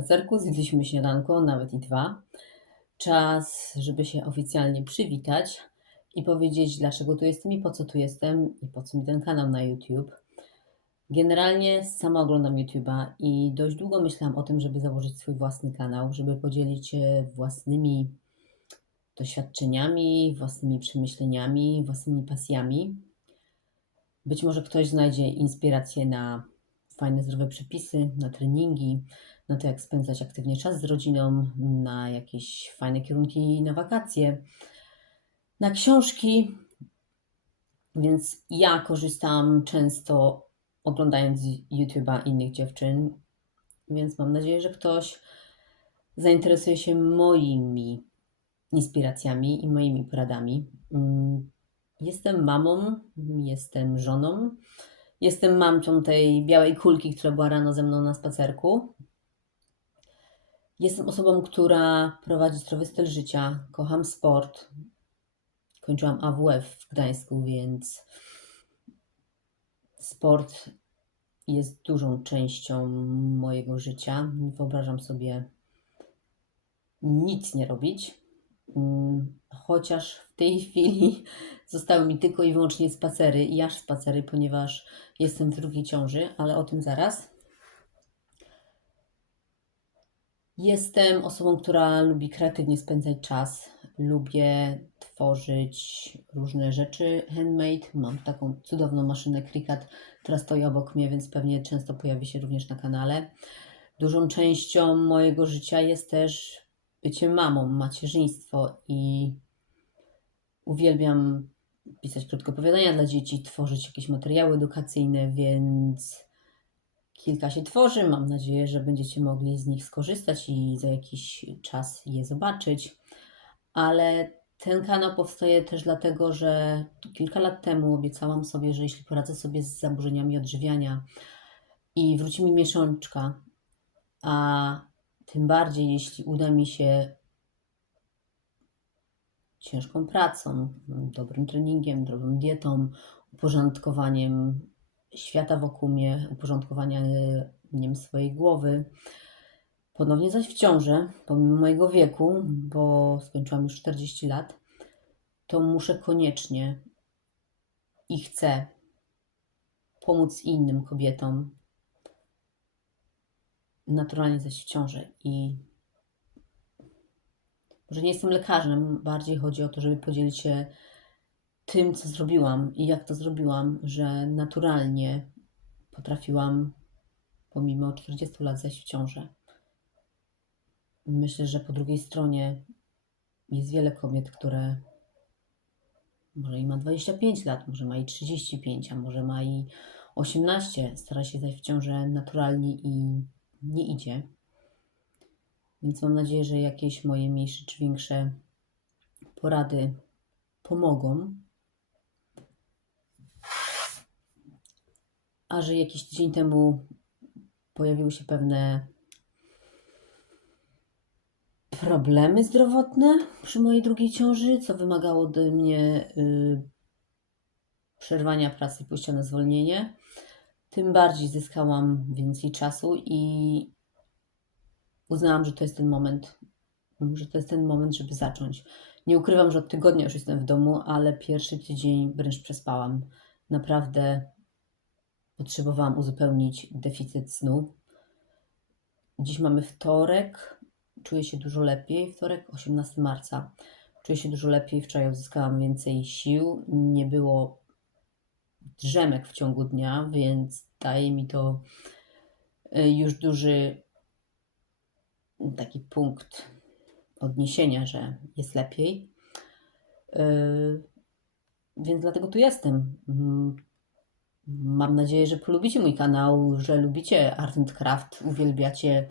spacerku zjedliśmy śniadanko, nawet i dwa. Czas, żeby się oficjalnie przywitać i powiedzieć, dlaczego tu jestem i po co tu jestem i po co mi ten kanał na YouTube. Generalnie sama oglądam YouTube'a i dość długo myślałam o tym, żeby założyć swój własny kanał, żeby podzielić się własnymi doświadczeniami, własnymi przemyśleniami, własnymi pasjami. Być może ktoś znajdzie inspirację na fajne, zdrowe przepisy, na treningi, na to, jak spędzać aktywnie czas z rodziną, na jakieś fajne kierunki na wakacje, na książki. Więc ja korzystam często oglądając YouTube'a innych dziewczyn, więc mam nadzieję, że ktoś zainteresuje się moimi inspiracjami i moimi poradami. Mm, Jestem mamą, jestem żoną, jestem mamcią tej białej kulki, która była rano ze mną na spacerku. Jestem osobą, która prowadzi zdrowy styl życia, kocham sport. Kończyłam AWF w Gdańsku, więc sport jest dużą częścią mojego życia. Nie wyobrażam sobie nic nie robić. Mm, Chociaż w tej chwili zostały mi tylko i wyłącznie spacery i aż spacery, ponieważ jestem w drugiej ciąży, ale o tym zaraz. Jestem osobą, która lubi kreatywnie spędzać czas. Lubię tworzyć różne rzeczy handmade. Mam taką cudowną maszynę Cricut, która stoi obok mnie, więc pewnie często pojawi się również na kanale. Dużą częścią mojego życia jest też bycie mamą, macierzyństwo i uwielbiam pisać krótkie opowiadania dla dzieci, tworzyć jakieś materiały edukacyjne, więc kilka się tworzy. Mam nadzieję, że będziecie mogli z nich skorzystać i za jakiś czas je zobaczyć. Ale ten kanał powstaje też dlatego, że kilka lat temu obiecałam sobie, że jeśli poradzę sobie z zaburzeniami odżywiania i wróci mi miesiączka, a tym bardziej jeśli uda mi się ciężką pracą, dobrym treningiem, dobrą dietą, uporządkowaniem świata wokół mnie, uporządkowaniem swojej głowy. Ponownie zaś w ciąży, pomimo mojego wieku, bo skończyłam już 40 lat, to muszę koniecznie i chcę pomóc innym kobietom, naturalnie zaś w ciąży. I może nie jestem lekarzem, bardziej chodzi o to, żeby podzielić się tym, co zrobiłam i jak to zrobiłam, że naturalnie potrafiłam pomimo 40 lat zajść w ciążę. Myślę, że po drugiej stronie jest wiele kobiet, które może i ma 25 lat, może ma i 35, a może ma i 18, stara się zajść w ciążę naturalnie i nie idzie. Więc mam nadzieję, że jakieś moje mniejsze czy większe porady pomogą. A że jakiś tydzień temu pojawiły się pewne problemy zdrowotne przy mojej drugiej ciąży, co wymagało ode mnie y, przerwania pracy i pójścia na zwolnienie. Tym bardziej zyskałam więcej czasu i uznałam, że to jest ten moment, że to jest ten moment, żeby zacząć. Nie ukrywam, że od tygodnia już jestem w domu, ale pierwszy tydzień wręcz przespałam. Naprawdę potrzebowałam uzupełnić deficyt snu. Dziś mamy wtorek, czuję się dużo lepiej. Wtorek, 18 marca. Czuję się dużo lepiej. Wczoraj uzyskałam więcej sił. Nie było drzemek w ciągu dnia, więc daje mi to y, już duży taki punkt odniesienia, że jest lepiej. Yy, Więc dlatego tu jestem. Mm, Mam nadzieję, że polubicie mój kanał, że lubicie Art and Craft, uwielbiacie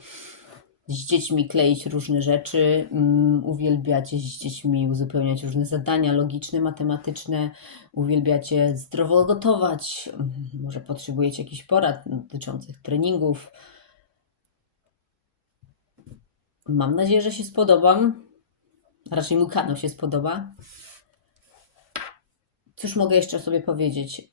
z dziećmi kleić różne rzeczy, mm, uwielbiacie z dziećmi uzupełniać różne zadania logiczne, matematyczne, uwielbiacie zdrowo gotować, mm, może potrzebujecie jakichś porad dotyczących treningów. Mam nadzieję, że się spodobam. Raczej mój kanał się spodoba. Cóż mogę jeszcze sobie powiedzieć?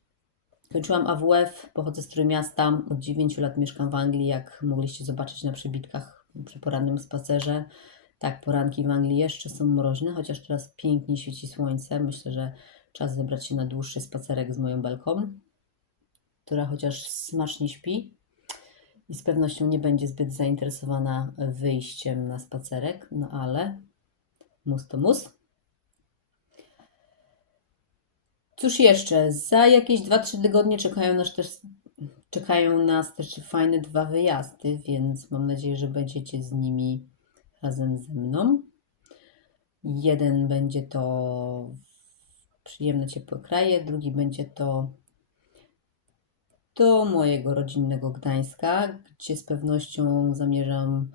Kończyłam AWF, pochodzę z Trójmiasta, od 9 lat mieszkam w Anglii, jak mogliście zobaczyć na przybitkach przy porannym spacerze. Tak, poranki w Anglii jeszcze są mroźne, chociaż teraz pięknie świeci słońce. Myślę, że czas wybrać się na dłuższy spacerek z moją belką, która chociaż smacznie śpi i z pewnością nie będzie zbyt zainteresowana wyjściem na spacerek, no ale mus to mus. Cóż jeszcze? Za jakieś 2-3 tygodnie czekają nas też, czekają nas też fajne dwa wyjazdy, więc mam nadzieję, że będziecie z nimi razem ze mną. Jeden będzie to przyjemne, ciepłe kraje, drugi będzie to do mojego rodzinnego Gdańska, gdzie z pewnością zamierzam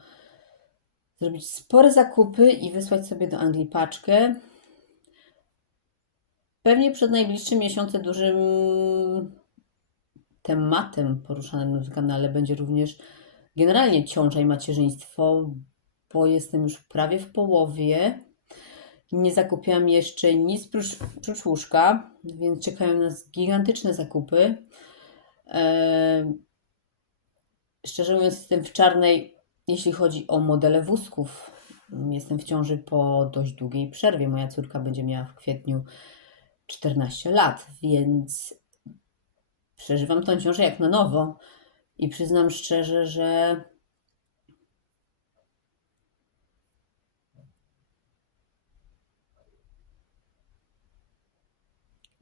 zrobić spore zakupy i wysłać sobie do Anglii paczkę. Pewnie przed najbliższym miesiącem dużym tematem poruszanym tym kanale będzie również generalnie ciąża i macierzyństwo, bo jestem już prawie w połowie. Nie zakupiłam jeszcze nic prócz, prócz łóżka, więc czekają nas gigantyczne zakupy. Eee, szczerze mówiąc, jestem w czarnej, jeśli chodzi o modele wózków. Jestem w ciąży po dość długiej przerwie. Moja córka będzie miała w kwietniu 14 lat, więc przeżywam tą ciążę jak na nowo. I przyznam szczerze, że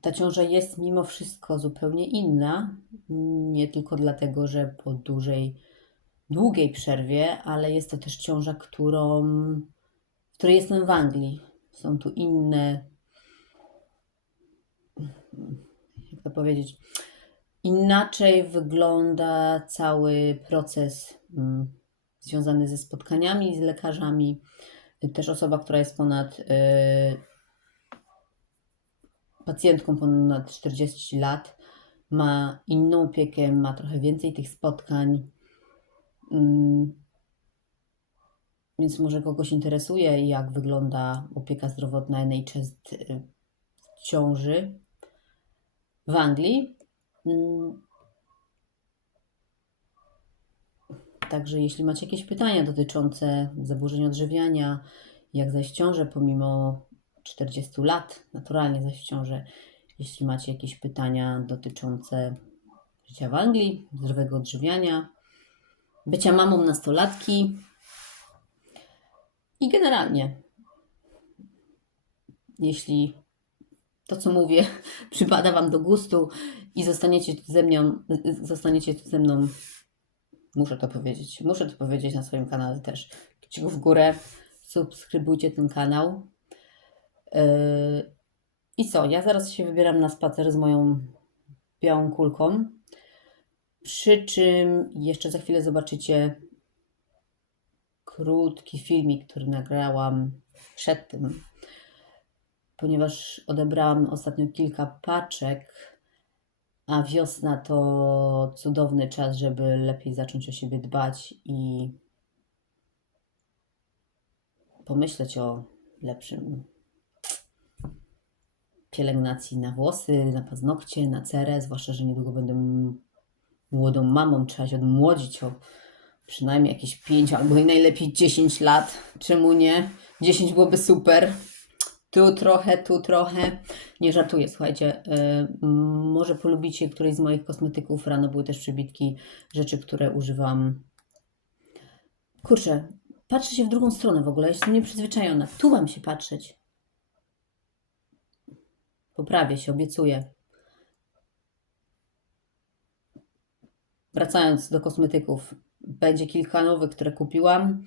ta ciąża jest mimo wszystko zupełnie inna. Nie tylko dlatego, że po dużej, długiej przerwie, ale jest to też ciąża, którą, w której jestem w Anglii. Są tu inne, jak to powiedzieć, inaczej wygląda cały proces mm, związany ze spotkaniami z lekarzami. Też osoba, która jest ponad y, pacjentką ponad 40 lat, ma inną opiekę, ma trochę więcej tych spotkań. Mm, Więc może kogoś interesuje, jak wygląda opieka zdrowotna NHS y, w ciąży w Anglii. Mm. Także jeśli macie jakieś pytania dotyczące zaburzeń odżywiania, jak zajść ciążę pomimo 40 lat, naturalnie zajść ciążę, jeśli macie jakieś pytania dotyczące życia w Anglii, zdrowego odżywiania, bycia mamą nastolatki i generalnie, jeśli to, co mówię, przypada Wam do gustu i zostaniecie tu ze mną, zostaniecie ze mną, muszę to powiedzieć, muszę to powiedzieć na swoim kanale też. Kciuk w górę, subskrybujcie ten kanał. Yy, I co, ja zaraz się wybieram na spacer z moją białą kulką, przy czym jeszcze za chwilę zobaczycie krótki filmik, który nagrałam przed tym, ponieważ odebrałam ostatnio kilka paczek, a wiosna to cudowny czas, żeby lepiej zacząć o siebie dbać i pomyśleć o lepszym pielęgnacji na włosy, na paznokcie, na cerę, zwłaszcza, że niedługo będę młodą mamą, trzeba się odmłodzić o przynajmniej jakieś 5 albo i najlepiej 10 lat. Czemu nie? 10 byłoby super. Tu trochę, tu trochę. Nie żartuję, słuchajcie. y, może polubicie któryś z moich kosmetyków. Rano były też przybitki rzeczy, które używam. Kurczę, patrzę się w drugą stronę w ogóle. Jestem nieprzyzwyczajona. Tu mam się patrzeć. Poprawię się, obiecuję. Wracając do kosmetyków, będzie kilka nowych, które kupiłam.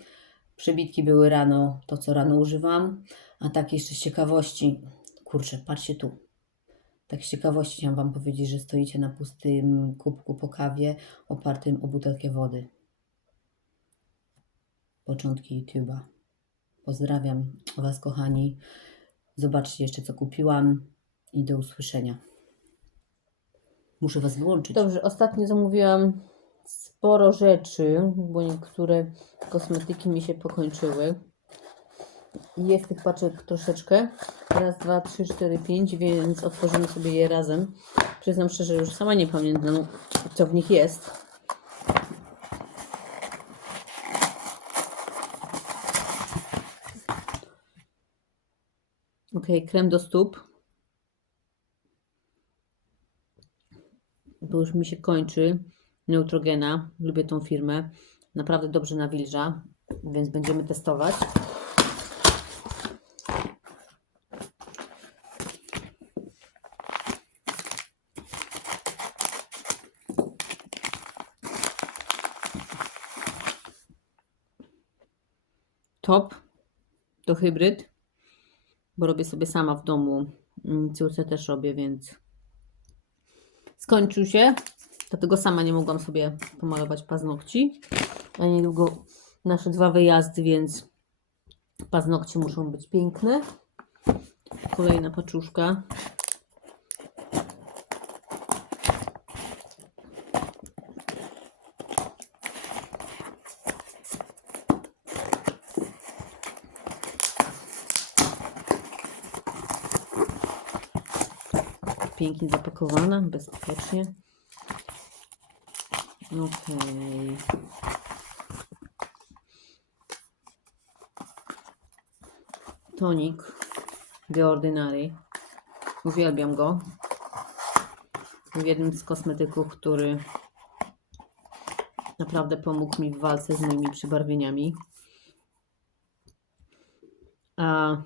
Przebitki były rano, to co rano używam. A tak jeszcze z ciekawości, kurczę, patrzcie tu. Tak z ciekawości chciałam Wam powiedzieć, że stoicie na pustym kubku po kawie opartym o butelkę wody. Początki YouTube'a. Pozdrawiam Was, kochani. Zobaczcie jeszcze, co kupiłam i do usłyszenia. Muszę Was wyłączyć. Dobrze, ostatnio zamówiłam sporo rzeczy, bo niektóre kosmetyki mi się pokończyły. Jest tych paczek troszeczkę. Raz, dwa, trzy, cztery, pięć, więc otworzymy sobie je razem. Przyznam szczerze, już sama nie pamiętam, co w nich jest. Ok, krem do stóp. bo już mi się kończy Neutrogena. Lubię tą firmę. Naprawdę dobrze nawilża, więc będziemy testować. Top to hybryd, bo robię sobie sama w domu. Mm, Córce też robię, więc skończył się, dlatego sama nie mogłam sobie pomalować paznokci. A niedługo nasze dwa wyjazdy, więc paznokcie muszą być piękne. Kolejna paczuszka. Pięknie zapakowana, bezpiecznie. Okej. Tonik The Ordinary. Uwielbiam go. W jednym z kosmetyków, który naprawdę pomógł mi w walce z moimi przybarwieniami. A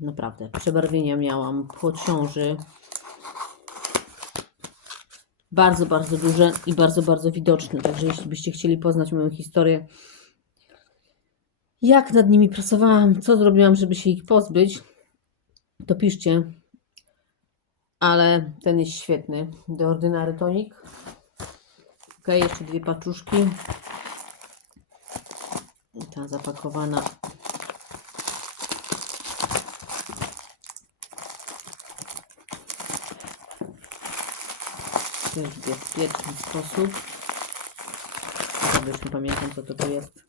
naprawdę, przebarwienia miałam po ciąży bardzo, bardzo duże i bardzo, bardzo widoczne. Także jeśli byście chcieli poznać moją historię, jak nad nimi pracowałam, co zrobiłam, żeby się ich pozbyć, to piszcie. Ale ten jest świetny. The Ordinary Tonic. Ok, jeszcze dwie paczuszki. Ta zapakowana. W bezpieczny sposób. Nawet już nie pamiętam co to tu jest.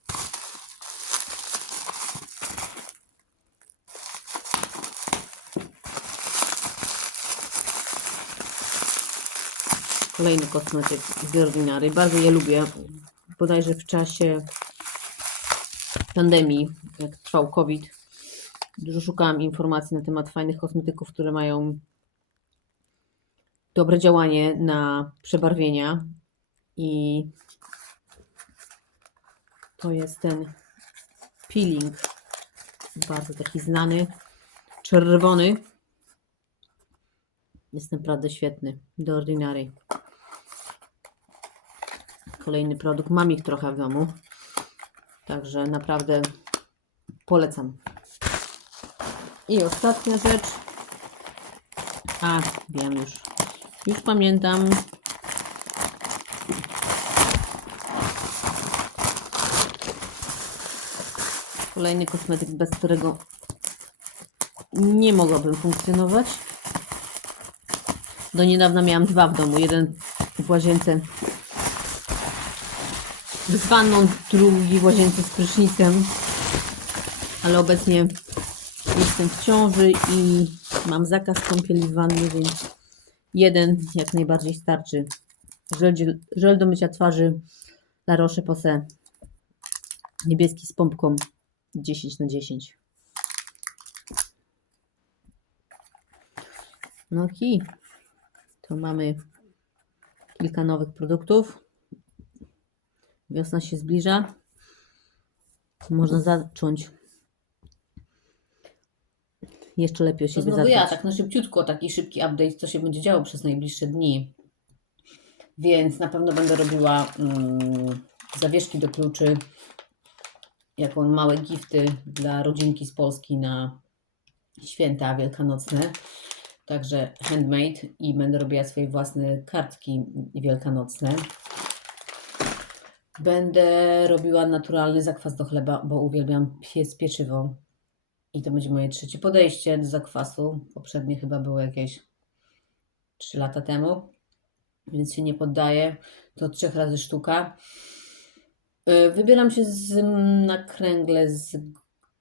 Kolejny kosmetyk z Ordinary. Bardzo je lubię. Bodajże w czasie pandemii, jak trwał COVID, dużo szukałam informacji na temat fajnych kosmetyków, które mają dobre działanie na przebarwienia. I to jest ten peeling. Bardzo taki znany. Czerwony. Jest naprawdę świetny. Do Ordinary. Kolejny produkt. Mam ich trochę w domu. Także naprawdę polecam. I ostatnia rzecz. A, wiem już. Już pamiętam. Kolejny kosmetyk, bez którego nie mogłabym funkcjonować. Do niedawna miałam dwa w domu. Jeden w łazience z wanną, drugi w łazience z prysznicem. Ale obecnie jestem w ciąży i mam zakaz kąpieli w wannie, więc jeden jak najbardziej starczy. Żel, żel do mycia twarzy La Roche-Posay. Niebieski z pompką 10 na 10. No i to mamy kilka nowych produktów. Wiosna się zbliża. Można zacząć jeszcze lepiej o siebie znowu ja, zadbać. tak na szybciutko, taki szybki update, co się będzie działo przez najbliższe dni. Więc na pewno będę robiła mm, zawieszki do kluczy, jako małe gifty dla rodzinki z Polski na święta wielkanocne. Także handmade i będę robiła swoje własne kartki wielkanocne. Będę robiła naturalny zakwas do chleba, bo uwielbiam piec pieczywo. I to będzie moje trzecie podejście do zakwasu. Poprzednie chyba było jakieś 3 lata temu, więc się nie poddaję. To trzech razy sztuka. Y, Wybieram się z, na kręgle z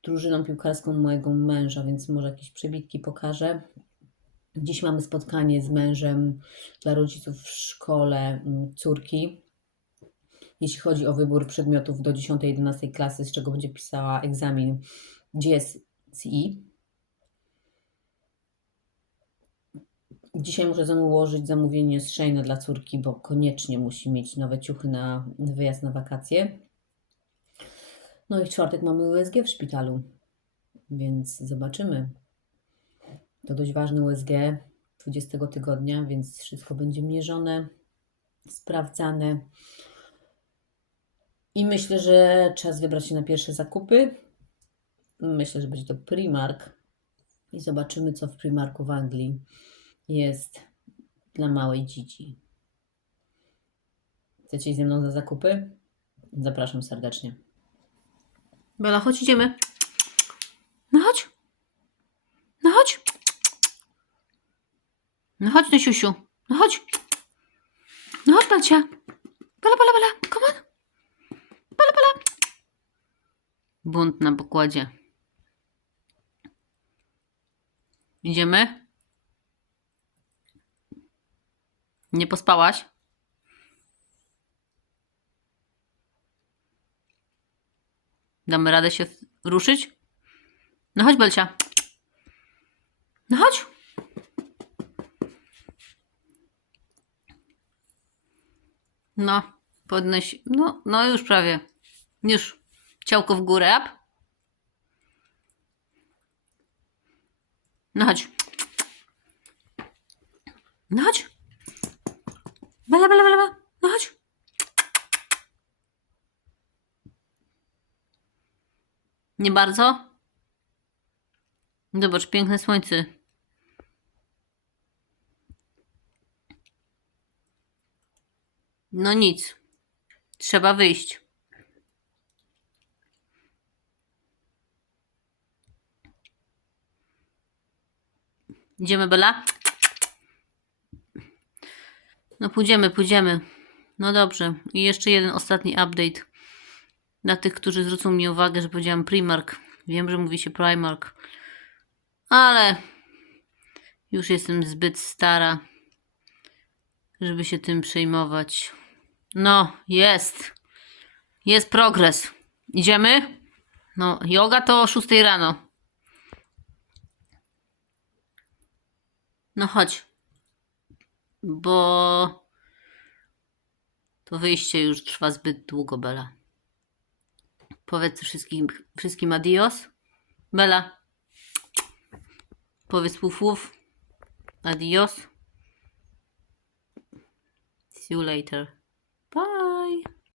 drużyną piłkarską mojego męża, więc może jakieś przebitki pokażę. Dziś mamy spotkanie z mężem dla rodziców w szkole mm, córki. Jeśli chodzi o wybór przedmiotów do 10-11 klasy, z czego będzie pisała egzamin GSCI. Dzisiaj muszę zamówić zamówienie z dla córki, bo koniecznie musi mieć nowe ciuchy na wyjazd na wakacje. No i w czwartek mamy USG w szpitalu, więc zobaczymy. To dość ważny USG 20 tygodnia, więc wszystko będzie mierzone, sprawdzane. I myślę, że czas wybrać się na pierwsze zakupy. Myślę, że będzie to Primark. I zobaczymy, co w Primarku w Anglii jest dla małej dzieci. Chcecie iść ze mną na zakupy? Zapraszam serdecznie. Bela, chodź, idziemy. No chodź. No chodź. No chodź, no siusiu. No chodź. No chodź, Belcia. Bela, bela, bela. Come on. Bela, bela. Bunt na pokładzie. Idziemy? Nie pospałaś? Damy radę się ruszyć? No chodź, Belcia. No chodź. No, podnoś. No, no już prawie. Już. Ciałko w górę, up. No chodź. No chodź. Bela, bela, bela, bela. No chodź. Nie bardzo? Zobacz, piękne słońce. No nic. Trzeba wyjść. Idziemy, Bela? No pójdziemy, pójdziemy. No dobrze. I jeszcze jeden ostatni update. Dla tych, którzy zwrócą mi uwagę, że powiedziałam Primark. Wiem, że mówi się Primark. Ale już jestem zbyt stara, żeby się tym przejmować. No, jest. Jest progres. Idziemy? No, yoga to o 6 rano. No chodź. Bo to wyjście już trwa zbyt długo, Bela. Powiedz wszystkim, wszystkim adios. Bela. Powiedz puf, puf. Adios. See you later. Bye.